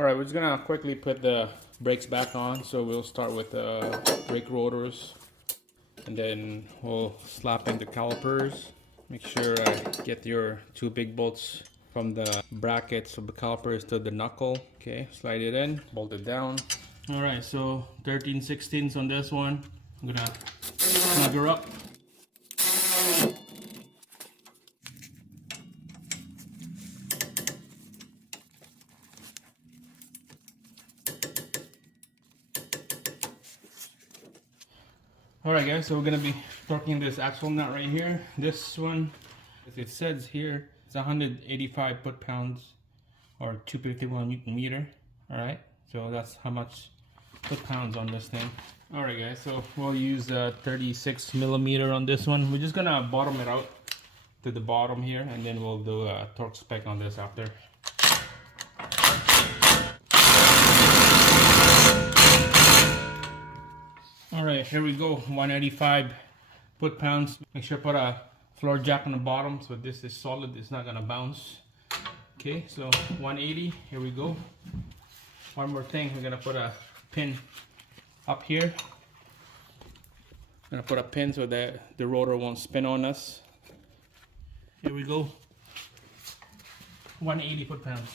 All right, we're just gonna quickly put the brakes back on. So we'll start with the brake rotors, and then we'll slap in the calipers. Make sure I get your 2 big bolts from the brackets of the calipers to the knuckle. Okay, slide it in, bolt it down. All right, so 13/16 on this one. I'm gonna snug her up. Alright guys, so we're going to be torquing this axle nut right here. This one, as it says here, it's 185 foot-pounds or 251 Newton meter. Alright, so that's how much foot-pounds on this thing. Alright guys, so we'll use 36 millimeter on this one. We're just going to bottom it out to the bottom here, and then we'll do a torque spec on this after. Alright, here we go, 185 foot-pounds. Make sure to put a floor jack on the bottom so this is solid, it's not gonna bounce. Okay, so 180, here we go. One more thing, we're gonna put a pin up here. I'm gonna put a pin so that the rotor won't spin on us. Here we go, 180 foot-pounds.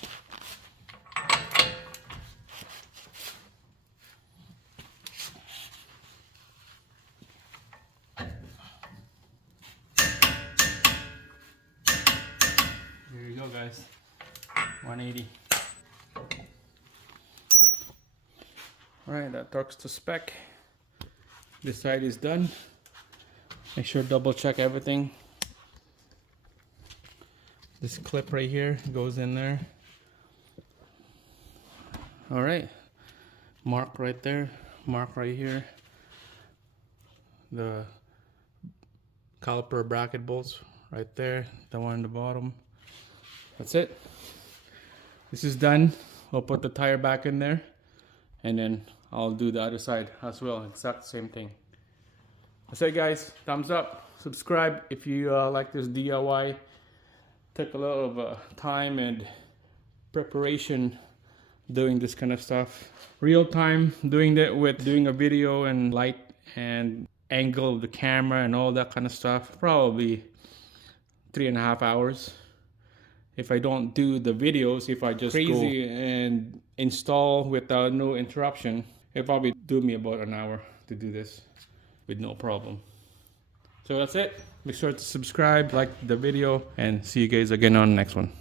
Here you go guys, 180. Alright, that torques to spec. This side is done. Make sure to double check everything. This clip right here goes in there. Alright, mark right there, mark right here. The caliper bracket bolts right there, the one in the bottom. That's it. This is done. I'll put the tire back in there, and then I'll do the other side as well. Exact same thing. That's it guys. Thumbs up. Subscribe if you like this DIY. Took a lot of time and preparation doing this kind of stuff. Real time doing that with doing a video and light and angle of the camera and all that kind of stuff. Probably 3.5 hours. If I don't do the videos, if I just go and install without no interruption, it'll probably do me about an hour to do this with no problem. So that's it. Make sure to subscribe, like the video, and see you guys again on the next one.